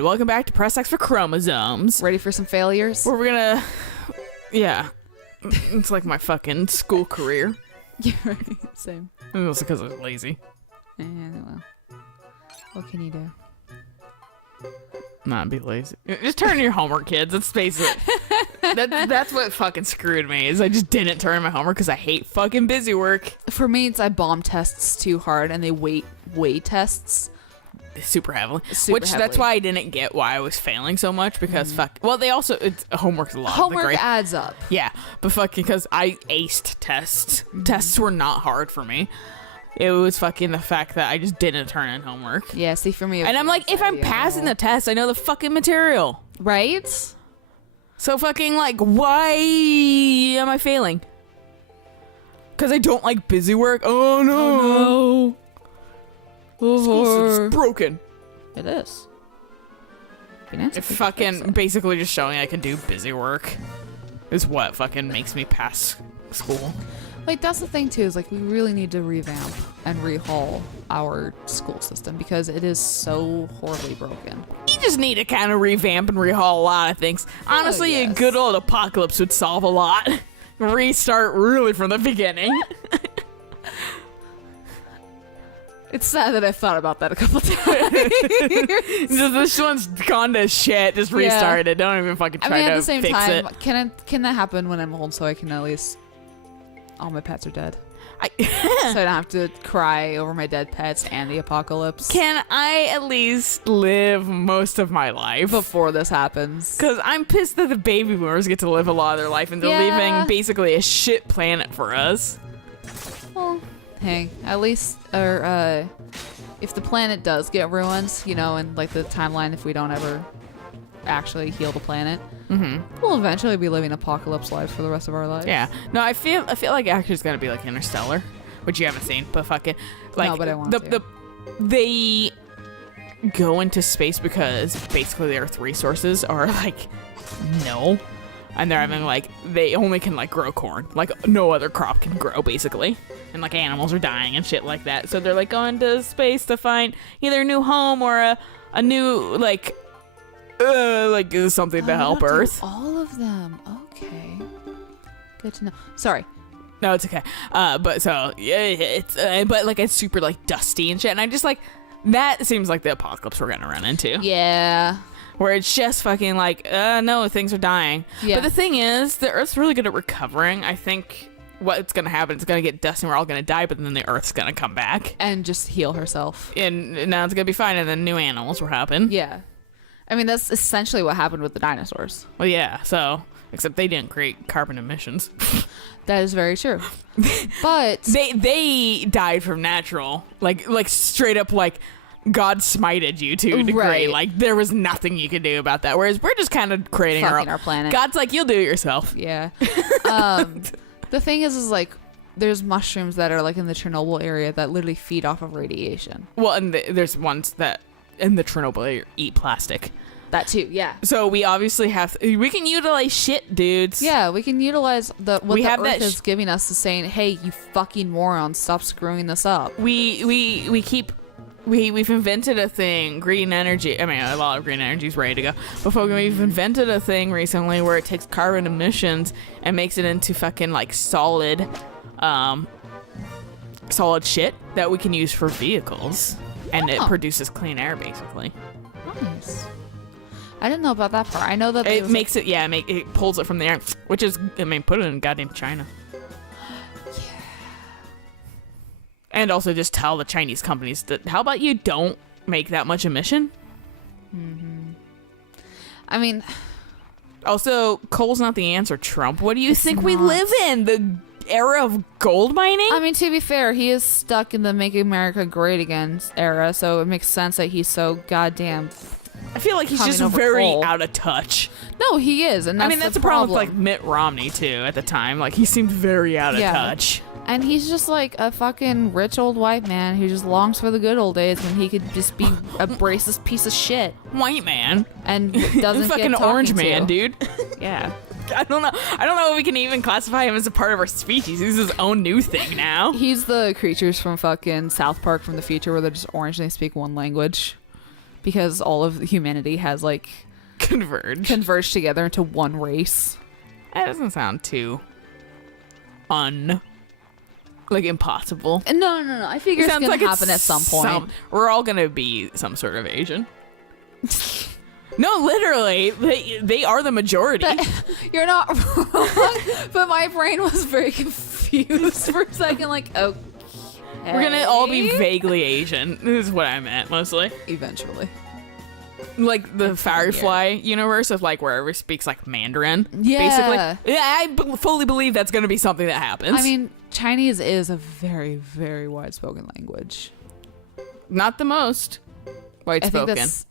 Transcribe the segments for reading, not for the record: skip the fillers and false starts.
and welcome back to Press X for Chromosomes. Ready for some failures? Where we're gonna... Yeah. It's like my fucking school career. Yeah, right. Same. Mostly because I was lazy. Well, what can you do? Not be lazy. Just turn in your homework, kids. Let's face it. That's what fucking screwed me, is I just didn't turn in my homework because I hate fucking busy work. For me, it's I bomb tests too hard and they weight tests. Super heavily. Heavily. That's why I didn't get why I was failing so much, because well, they also, homework's a lot. Homework adds up. Yeah, but fucking because I aced tests. Tests were not hard for me. It was fucking the fact that I just didn't turn in homework. Yeah, see, for me... And I'm like, if I'm passing the test, I know the fucking material. Right? So fucking, like, why am I failing? Because I don't like busy work? Oh, no. School system's broken. It is. It fucking basically just showing I can do busy work is what fucking makes me pass school. Like, that's the thing, too, is, like, we really need to revamp and rehaul our school system because it is so horribly broken. You just need to kind of revamp and rehaul a lot of things. Honestly, yes. A good old apocalypse would solve a lot. Restart really from the beginning. It's sad that I've thought about that a couple times. This one's gone to shit. Just restart it. Don't even fucking try to fix it. At the same time, can that happen when I'm old so I can at least... All my pets are dead. So I don't have to cry over my dead pets and the apocalypse. Can I at least live most of my life before this happens? Because I'm pissed that the baby boomers get to live a lot of their life and they're leaving basically a shit planet for us. Well, hey, at least, if the planet does get ruined, you know, in like the timeline, if we don't ever actually heal the planet, we'll eventually be living apocalypse lives for the rest of our lives. Yeah. No, I feel like actually it's gonna be like Interstellar, which you haven't seen, but fucking like no, but I want to. They go into space because basically the Earth resources are like no, and they're having like they only can like grow corn, like no other crop can grow basically, and like animals are dying and shit like that. So they're like going to space to find either a new home or a new like something to help Earth. All of them. Okay. Good to know. Sorry. No, it's okay. But so yeah, it's but like it's super like dusty and shit, and I'm just like, that seems like the apocalypse we're gonna run into. Yeah. Where it's just fucking like, no, things are dying. Yeah. But the thing is, the Earth's really good at recovering. I think what's gonna happen, it's gonna get dusty and we're all gonna die, but then the Earth's gonna come back and just heal herself. And now it's gonna be fine, and then new animals will happen. Yeah. I mean, that's essentially what happened with the dinosaurs. Well, yeah, so, except they didn't create carbon emissions. That is very true. But they died from natural, like straight up, like God smited you to a degree. Right. Like there was nothing you could do about that. Whereas we're just kind of creating our planet. God's like, you'll do it yourself. Yeah. The thing is like there's mushrooms that are like in the Chernobyl area that literally feed off of radiation. Well, and there's ones that in the Chernobyl area eat plastic. That too, yeah. So we obviously we can utilize shit, dudes. Yeah, we can utilize what the Earth is giving us to saying, hey, you fucking morons, stop screwing this up. We've invented a thing, green energy. I mean, a lot of green energy is ready to go. But we've invented a thing recently where it takes carbon emissions and makes it into fucking like solid shit that we can use for vehicles. And it produces clean air, basically. Nice. I didn't know about that part. I know that it makes it. Yeah, it pulls it from the air, which is, I mean, put it in goddamn China. Yeah. And also just tell the Chinese companies that, how about you don't make that much emission? Mm-hmm. I mean, also coal's not the answer, Trump. What do you think we live in? The era of gold mining? I mean, to be fair, he is stuck in the Make America Great Again era, so it makes sense that he's so goddamn. I feel like he's just very out of touch. No, he is, and that's the problem with like Mitt Romney too. At the time, like he seemed very out of touch. And he's just like a fucking rich old white man who just longs for the good old days when he could just be a racist piece of shit. White man and doesn't fucking get orange man, dude. Yeah. I don't know if we can even classify him as a part of our species. He's his own new thing now. He's the creatures from fucking South Park from the future where they're just orange and they speak one language. because all of humanity has like converged together into one race. That doesn't sound too impossible. No. I figure it's gonna happen at some point. We're all gonna be some sort of Asian. No, literally, they are the majority. You're not wrong, but my brain was very confused for a second. Like, okay, we're gonna all be vaguely Asian. This is what I meant mostly. Eventually. Like the Firefly universe of like where everyone speaks like Mandarin. Yeah. Basically. Yeah, I fully believe that's going to be something that happens. I mean, Chinese is a very, very wide spoken language. Not the most wide spoken. That's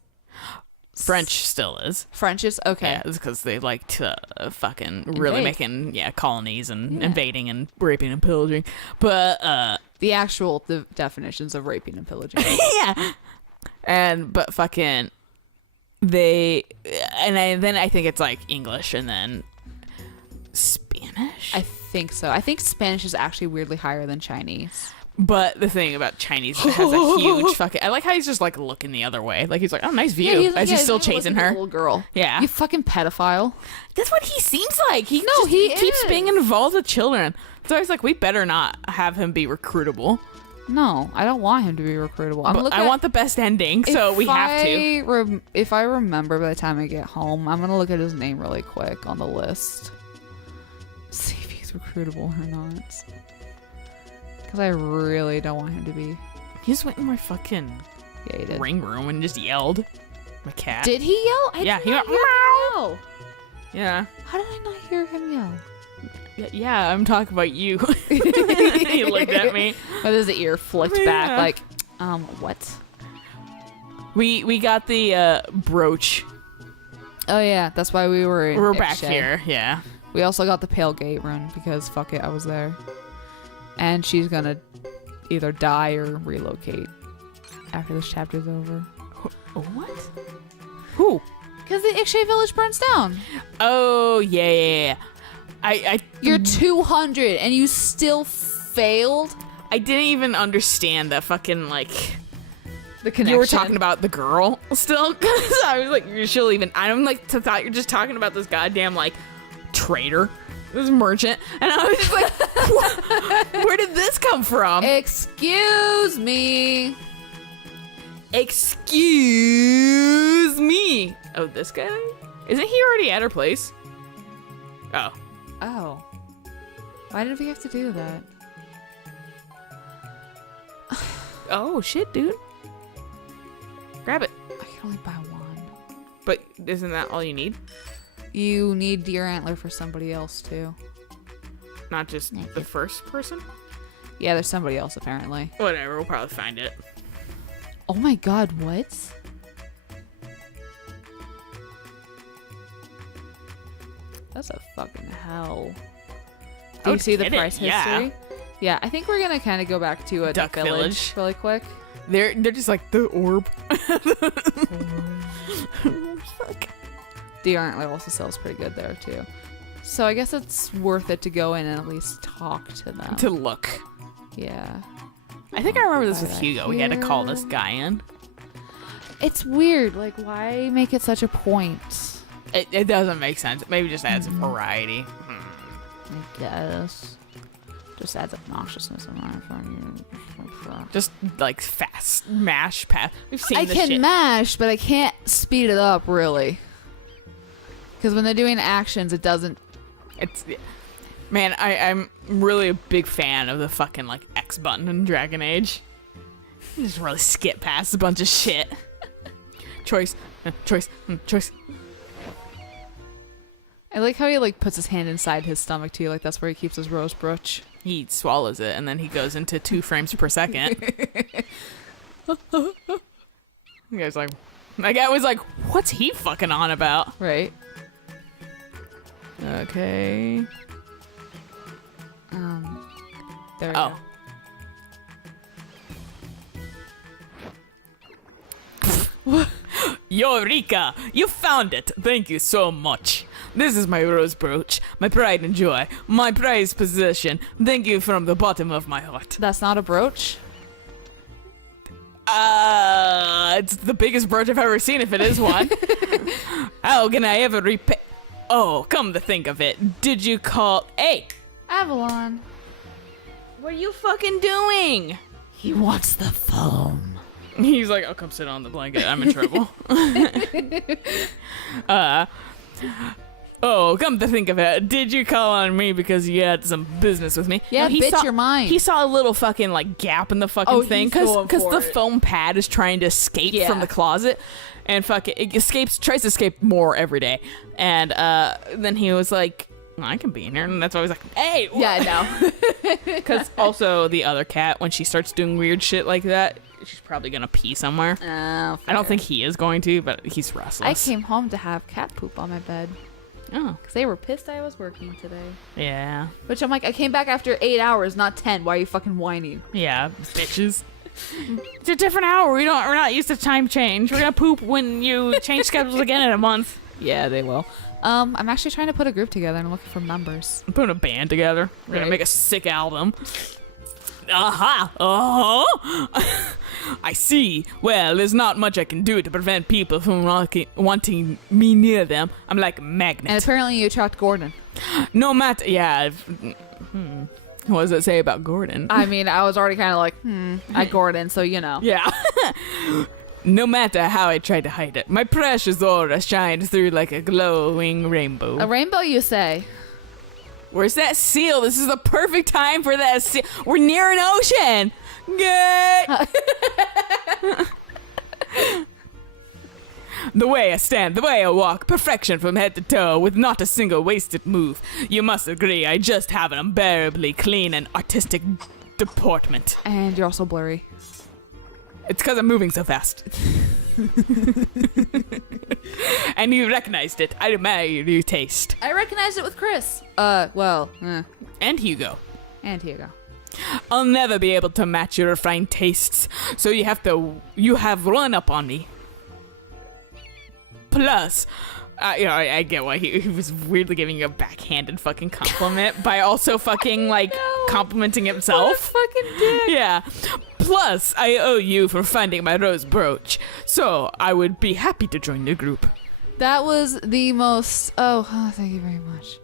French still is. French is okay. Yeah, it's because they like to fucking really making colonies and invading and raping and pillaging. But the definitions of raping and pillaging. Yeah. But fucking then I think it's like English and then Spanish. I think so. I think Spanish is actually weirdly higher than Chinese. But the thing about Chinese, it has a huge fucking. I like how he's just like looking the other way. Like he's like, oh, nice view. As he's still chasing her. Little girl. Yeah. You fucking pedophile. That's what he seems like. He is. keeps being involved with children. So I was like, we better not have him be recruitable. No, I don't want him to be recruitable. I want the best ending, so we have to. If I remember by the time I get home, I'm going to look at his name really quick on the list. See if he's recruitable or not. Because I really don't want him to be. He just went in my fucking ring room and just yelled. My cat. Did he yell? He went meow. Yeah. How did I not hear him yell? Yeah, I'm talking about you. He looked at me. With his ear flicked back like, what? We got the brooch. Oh yeah, that's why we're back here. Yeah. We also got the Pale Gate run because fuck it, I was there. And she's gonna either die or relocate after this chapter's over. What? Who? Because the Ikshay village burns down. Oh yeah. You're 200 and you still failed? I didn't even understand that fucking like the connection. You were talking about the girl still, because I was like, I'm like thought you're just talking about this goddamn like trader, this merchant, and I was just like, where did this come from? Excuse me. Oh, this guy? Isn't he already at her place? Oh. Why did we have to do that? Oh, shit, dude. Grab it. I can only buy one. But isn't that all you need? You need deer antler for somebody else, too. Not just the first person? Yeah, there's somebody else, apparently. Whatever, we'll probably find it. Oh my god, what? That's a fucking hell. Do you see the price history? Yeah, I think we're gonna kind of go back to a Duck Village really quick. They're just like the orb. Deer Antler also sells pretty good there too. So I guess it's worth it to go in and at least talk to them. To look. Yeah. I think I remember this with Hugo. We had to call this guy in. It's weird. Like, why make it such a point? It doesn't make sense. Maybe just adds variety. I guess. Just adds obnoxiousness in my Just like fast mash path. We've seen this shit. I can mash, but I can't speed it up really. Because when they're doing actions, it doesn't. Man, I'm really a big fan of the fucking like X button in Dragon Age. You just really skip past a bunch of shit. Choice. I like how he like puts his hand inside his stomach too, like that's where he keeps his rose brooch. He swallows it and then he goes into 2 frames per second. The guy's like, my guy was like, what's he fucking on about? Right. Okay. There we go. Eureka! You found it! Thank you so much. This is my rose brooch, my pride and joy, my prized possession. Thank you from the bottom of my heart. That's not a brooch? It's the biggest brooch I've ever seen, if it is one. How can I ever repay? Oh, come to think of it, did you call? Hey, Avalon. what are you fucking doing? He wants the foam. He's like, I'll come sit on the blanket. I'm in trouble. Oh, come to think of it, did you call on me because you had some business with me? Yeah, No, he bitch, saw, you're mine. He saw a little fucking like gap in the fucking Oh, thing he's going because for the it. foam pad is trying to escape Yeah. from the closet, and it tries to escape more every day. And then he was like, I can be in here, and that's why I was like, hey. Yeah, I know. Because also the other cat, when she starts doing weird shit like that, she's probably gonna pee somewhere. I don't think he is going to, but he's I restless. came home to have cat poop on my bed Oh, because they were pissed I was working today. yeah. Which I'm like, I came back after 8 hours, not 10. Why are you fucking whining? Yeah, bitches. It's a different hour. We're not used to time change. We're gonna poop when you change schedules again in a month. Yeah, they will. I'm actually trying to put a group together and I'm looking for members. I'm putting a band together. We're gonna Right. make a sick album. Aha! Uh-huh. I see. Well, there's not much I can do to prevent people from wanting me near them. I'm like a magnet. And apparently you attract Gordon. No matter. Yeah. What does it say about Gordon? I mean, I was already kind of like, I Gordon, so you know. Yeah. No matter how I try to hide it, my precious aura shines through like a glowing rainbow. A rainbow, you say? Where's that seal? This is the perfect time for that seal. We're near an ocean. Good. The way I stand, the way I walk, perfection from head to toe, with not a single wasted move. You must agree, I just have an unbearably clean and artistic deportment. And you're also blurry. It's because I'm moving so fast. And you recognized it. I admire your taste. I recognized it with Chris. And Hugo. And Hugo. I'll never be able to match your refined tastes, so you have run up on me. Plus, I get why he was weirdly giving you a backhanded fucking compliment by also fucking like complimenting himself. What a fucking dick. Yeah. Plus, I owe you for finding my rose brooch, so I would be happy to join the group. That was the most. Oh, thank you very much.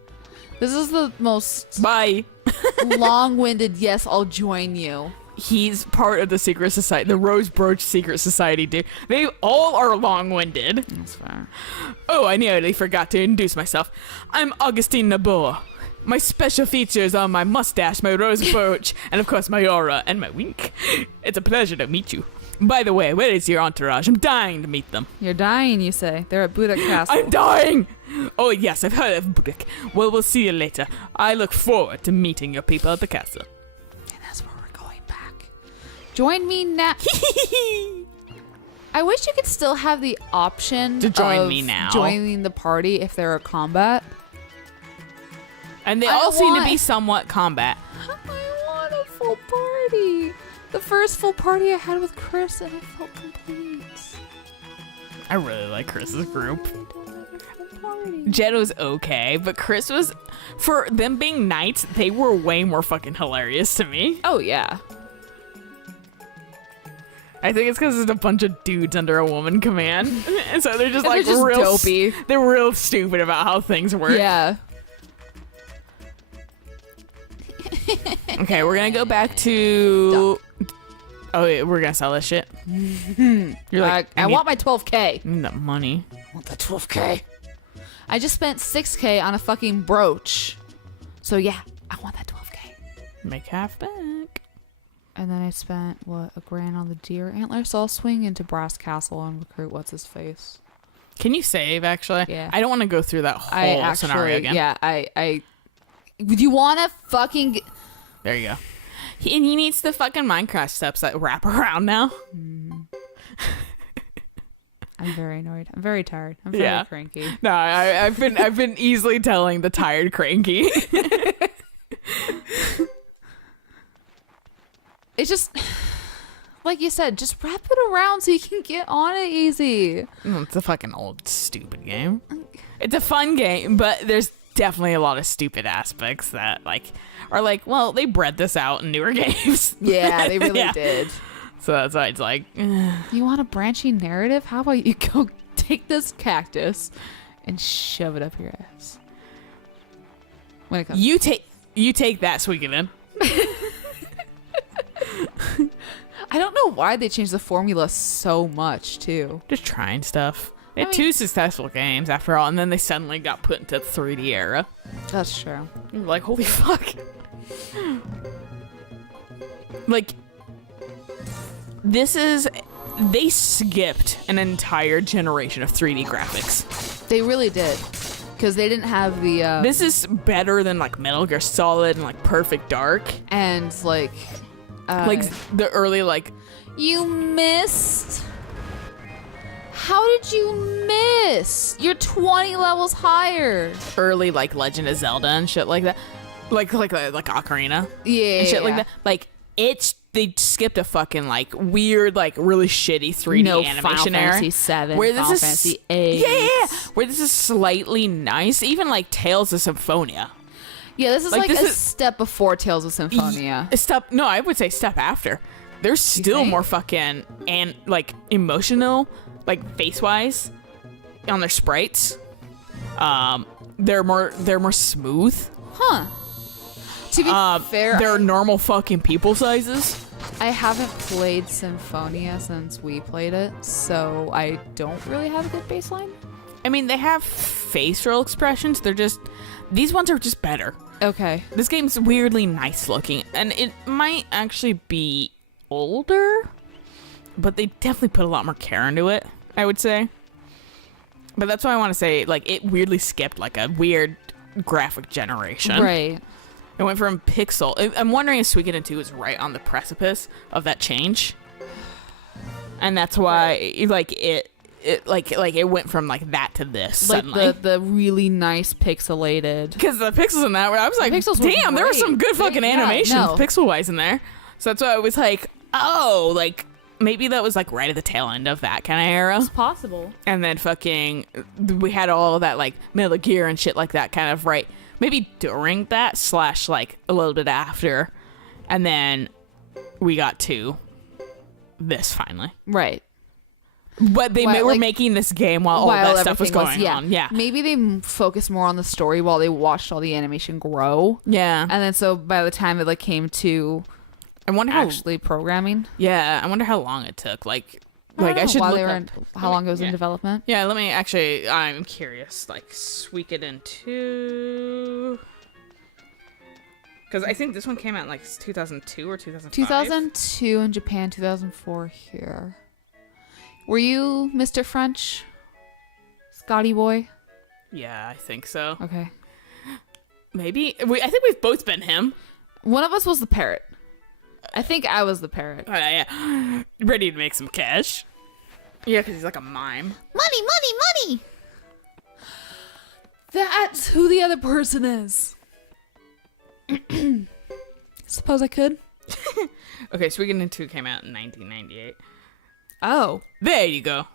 This is the most Bye. long-winded. Yes, I'll join you. He's part of the secret society, the Rose Brooch Secret Society, dude. They all are long-winded. That's fair. Oh, I nearly forgot to introduce myself. I'm Augustine Nabor. My special features are my mustache, my rose brooch, and of course my aura and my wink. It's a pleasure to meet you. By the way, where is your entourage? I'm dying to meet them. You're dying, you say. They're at Budak Castle. I'm dying! Oh, yes, I've heard of Budik. Well, we'll see you later. I look forward to meeting your people at the castle. And that's where we're going back. Join me now. I wish you could still have the option To join of me now. joining the party if they're a combat. And they I all seem to want- be somewhat combat. I want a full party. The first full party I had with Chris and I felt complete. I really like Chris's group. Full party. Jed was okay, but Chris was, for them being knights, they were way more fucking hilarious to me. Oh yeah. I think it's because it's a bunch of dudes under a woman command. And so they're just And like they're just real dopey. They're real stupid about how things work. Yeah. Okay, we're gonna go back to. Oh, yeah, we're gonna sell this shit. You're like, I want my 12K. need that money. I want that 12K. I just spent 6K on a fucking brooch. So yeah, I want that 12K. Make half back. And then I spent, what, $1,000 on the deer antler? So I'll swing into Brass Castle and recruit what's-his-face. Can you save, actually? Yeah. I don't want to go through that whole scenario again. Yeah, I would you want to fucking... There you go. He needs the fucking Minecraft steps that wrap around now. I'm very annoyed. I'm very tired. I'm very cranky. No, I've been easily telling the tired cranky. It's just... Like you said, just wrap it around so you can get on it easy. It's a fucking old stupid game. It's a fun game, but there's definitely a lot of stupid aspects that are like, well, they bred this out in newer games. Yeah, they really Yeah. did. So that's why it's like, You want a branching narrative? How about you go take this cactus and shove it up your ass? When it comes you take that, Suikoden. I don't know why they changed the formula so much, too. Just trying stuff. They had I mean- 2 successful games after all, and then they suddenly got put into the 3D era. That's true. You're like, holy fuck. Like, they skipped an entire generation of 3D graphics. They really did. Because they didn't have the, This is better than, like, Metal Gear Solid and, like, Perfect Dark. and, like... Like, the early, like... You missed? How did you miss? You're 20 levels higher. early, like, Legend of Zelda and shit like that. Like Ocarina. Yeah. And shit like that. Like, they skipped a fucking, like, weird, like, really shitty 3D No animation Final era. Fantasy 7, where this Final is Fantasy 8. Yeah. Where this is slightly nice. Even, like, Tales of Symphonia. Yeah, this is Like, like this a is- step before Tales of Symphonia. No, I would say step after. They're still think? more fucking, and, like, emotional, like, face-wise, on their sprites. They're more smooth. Huh. To be fair, They're normal fucking people sizes. I haven't played Symphonia since we played it, so I don't really have a good baseline. I mean, they have facial expressions. These ones are just better. Okay. This game's weirdly nice looking, and it might actually be older, but they definitely put a lot more care into it, I would say. But that's why I want to say, like, it weirdly skipped, like, a weird graphic generation. Right. It went from pixel. I'm wondering if Suikoden 2 is right on the precipice of that change. And that's why, like, it went from, like, that to this Like suddenly. the really nice pixelated. Because the pixels in that, I was like, pixels were damn, there was some great. good fucking Yeah, animations no. pixel-wise in there. So that's why I was like, oh, like, maybe that was, like, right at the tail end of that kind of era. It's possible. And then fucking, we had all of that, like, Metal Gear and shit like that kind of right. Maybe during that / like, a little bit after. And then we got to this finally. Right. But they While, were like, making this game while all that stuff was everything going on. Yeah. Maybe they focused more on the story while they watched all the animation grow. Yeah. And then so by the time it like came to I wonder how actually programming. Yeah, I wonder how long it took. Like don't I know should while look they were up. how long it was Yeah. in development. Yeah, let me actually. I'm curious. Like Suikoden 2, because I think this one came out in like 2002 or 2005. 2002 in Japan, 2004 here. Were you Mr. French? Scotty boy? Yeah, I think so. Okay. Maybe I think we've both been him. One of us was the parrot. I think I was the parrot. Yeah, ready to make some cash. Yeah, because he's like a mime. Money, money, money! That's who the other person is. Suppose I could? Okay, Suikoden 2 came out in 1998. Oh. There you go.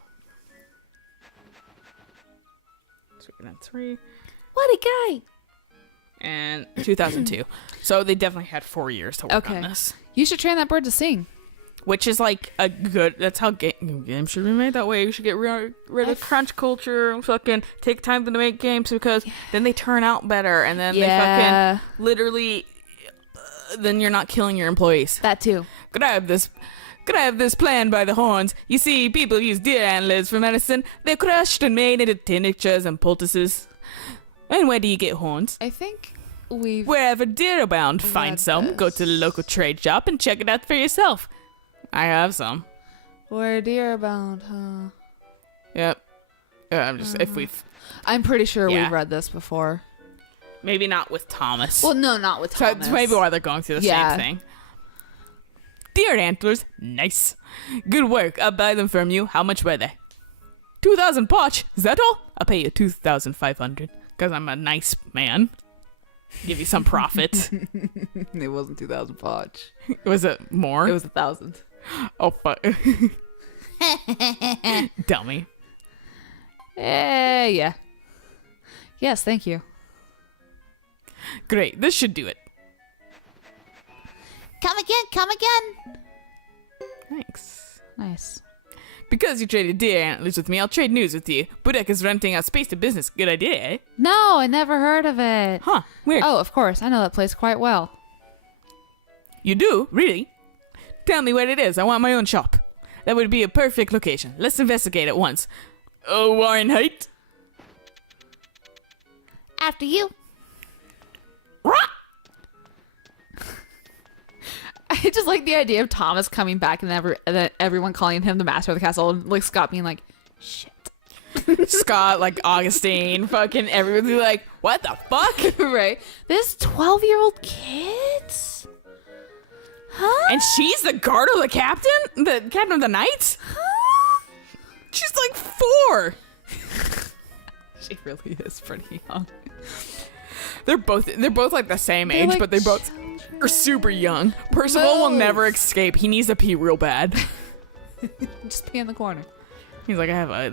Suikoden 3. What a guy! And 2002. So they definitely had 4 years to work on Okay. this. You should train that bird to sing. Which is like a good. That's how games should be made that way. You should get rid of crunch culture and fucking take time to make games because then they turn out better and then they fucking literally. Then you're not killing your employees. That too. Could I have this plan by the horns? You see, people use deer antlers for medicine. They're crushed and made into tinctures and poultices. And where do you get horns? I think we've... Wherever deer abound, find read some. Go to the this. local trade shop and check it out for yourself. I have some. Where deer abound, huh? Yep. I'm just if we've I'm pretty sure Yeah. we've read this before. maybe not with Thomas. Well, no, not with So Thomas. that's maybe why they're going through the Yeah. same thing. Deer antlers, nice. Good work. I'll buy them from you. How much were they? 2,000 potch. Is that all? I'll pay you 2,500 because I'm a nice man. Give you some profit. It wasn't 2,000 potch. Was it more? It was 1,000. Oh fuck. Dummy. Yeah. Yes, thank you. Great. This should do it. Come again, come again. Thanks. Nice. Because you traded deer antlers with me, I'll trade news with you. Budek is renting out space to business. Good idea, eh? No, I never heard of it. Huh, weird. Oh, of course. I know that place quite well. You do? Really? Tell me where it is. I want my own shop. That would be a perfect location. Let's investigate at once. Oh, Warren Height? After you. I just like the idea of Thomas coming back and everyone calling him the master of the castle, and like Scott being like, shit. Scott, like Augustine, fucking everyone be like, what the fuck? Right? This 12-year-old kid? Huh? And she's the guard of the captain? The captain of the knights? Huh? She's like 4. She really is pretty young. They're both like the same age, like but they both are super young. Percival will never escape. He needs to pee real bad. Just pee in the corner. He's like, I have a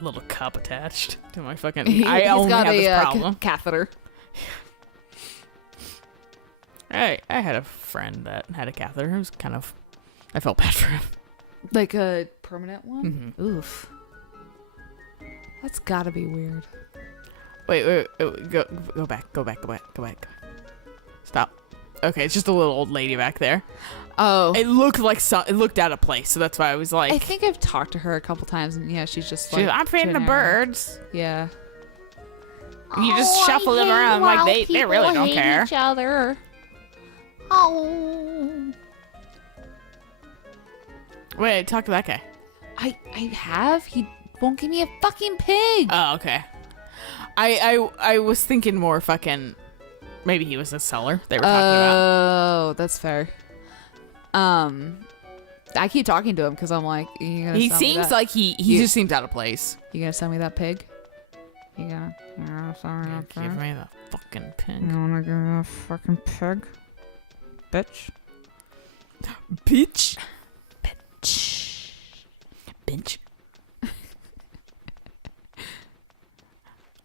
little cup attached to my fucking. He's I only got have a this problem. catheter. I had a friend that had a catheter. It was kind of. I felt bad for him. Like a permanent one? Mm-hmm. Oof. That's gotta be weird. Wait, go back. Stop. Okay, it's just a little old lady back there. Oh. It looked out of place, so that's why I was like. I think I've talked to her a couple times, and yeah, she's just like. I'm feeding the generic. birds. Yeah. You just shuffle them around like they really don't care. Each other. Oh. Wait, talk to that guy. I have. He won't give me a fucking pig. Oh, okay. I was thinking more fucking. Maybe he was a seller they were talking about. Oh, that's fair. I keep talking to him because I'm like, you gonna He sell me seems that? like he just seems out of place. You gonna sell me that pig? You gonna sell me that Give pig? me the fucking pig. You wanna give me a fucking pig? Bitch. Bitch.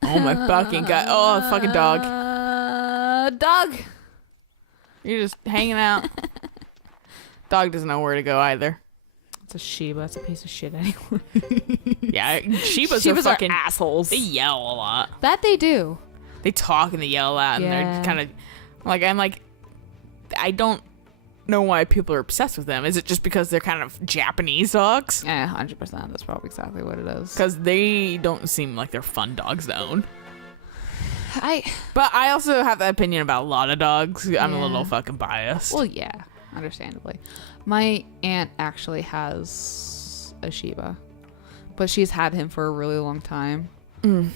Oh my fucking god. Oh, fucking dog. Dog. You're just hanging out. Dog doesn't know where to go either. It's a Shiba. It's a piece of shit anyway. Yeah, Shibas are fucking assholes. They yell a lot. That they do. They talk and they yell a lot, and Yeah. they're kind of like, I don't know why people are obsessed with them. Is it just because they're kind of Japanese dogs? Yeah, 100%. That's probably exactly what it is. Because they don't seem like they're fun dogs to own. I But I also have that opinion about a lot of dogs. I'm a little fucking biased. Well, yeah, understandably. My aunt actually has a Shiba, but she's had him for a really long time. So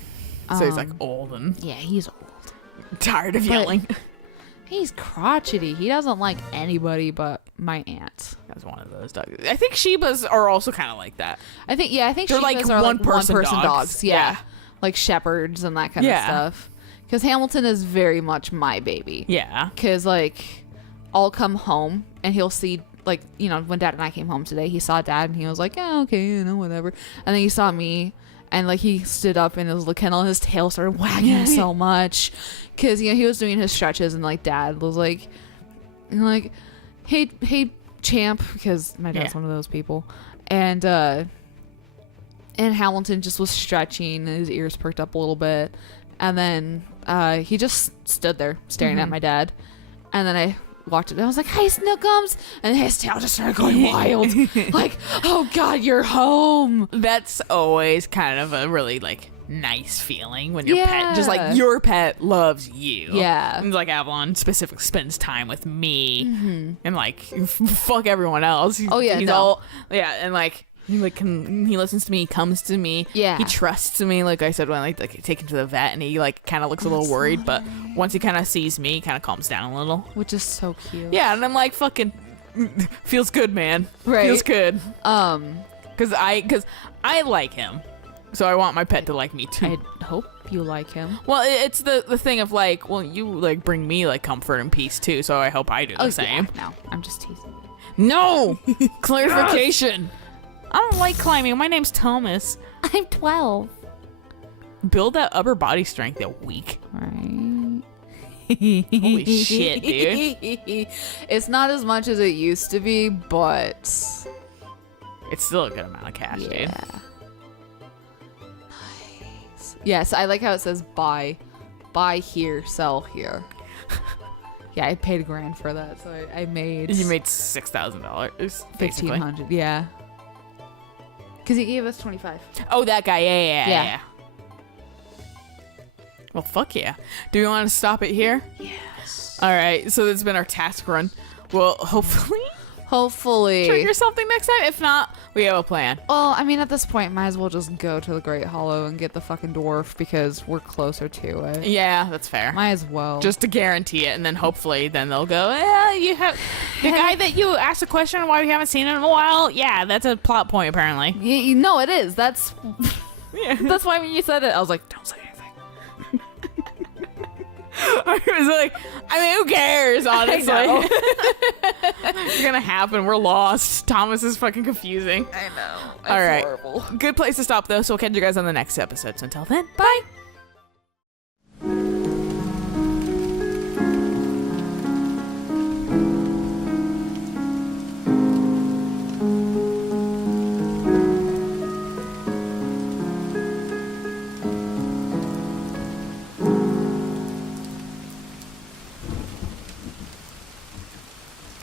he's like old and Yeah, he's old. tired of yelling. He's crotchety. He doesn't like anybody but my aunt. That's one of those dogs. I think Shibas are also kind of like that. I think They're Shibas like are one-person one-person dogs. Yeah. Yeah. Like shepherds and that kind of Yeah. stuff. Because Hamilton is very much my baby. Yeah. Because, like, I'll come home and he'll see, like, you know, when Dad and I came home today, he saw Dad and he was like, yeah, okay, you know, whatever. And then he saw me and, like, he stood up in his kennel and his tail started wagging so much. Because, you know, he was doing his stretches and, like, Dad was like, hey, champ, because my dad's one of those people. And Hamilton just was stretching and his ears perked up a little bit. And then he just stood there staring at my dad. And then I walked in and I was like, hey, Snookums. And his tail just started going wild. Like, oh, God, you're home. That's always kind of a really, like, nice feeling when your pet, just like Yeah. your pet loves you. Yeah. And like Avalon specifically spends time with me and like fuck everyone else. Oh, yeah, He's no. all, yeah. And like, he listens to me, he comes to me. Yeah. He trusts me. Like I said, when I like take him to the vet and he like kind of looks a little worried, but once he kind of sees me, he kind of calms down a little. Which is so cute. Yeah. And I'm like, fucking feels good, man. Right. Feels good. Cause I like him. So I want my pet to like me too. I hope you like him. Well, it's the thing of like, well, you like bring me like comfort and peace too, so I hope I do the same. Yeah, no, I'm just teasing. No! Clarification. I don't like climbing. My name's Thomas. I'm 12. Build that upper body strength, you weak. Right. Holy shit, dude. It's not as much as it used to be, but It's still a good amount of cash, dude. Nice. Yes, I like how it says buy here, sell here. Yeah, I paid $1,000 for that, so I made. You made $6,000. $1,500. Yeah. Because he gave us 25. Oh, that guy. Yeah. Well, fuck yeah. Do we want to stop it here? Yes. All right. So that's been our task run. Well, hopefully trigger something next time. If not, we have a plan. Well, I mean, at this point, might as well just go to the Great Hollow and get the fucking dwarf because we're closer to it. Yeah, that's fair. Might as well. Just to guarantee it, and then hopefully then they'll go, yeah, you have the guy that you asked a question why we haven't seen him in a while. Yeah, that's a plot point apparently. You know it is. That's Yeah. that's why when you said it, I was like, don't say anything. I was like, I mean, who cares, honestly? It's gonna happen. We're lost. Thomas is fucking confusing. I know. All right. Horrible. Good place to stop, though, so we'll catch you guys on the next episode. So until then, bye.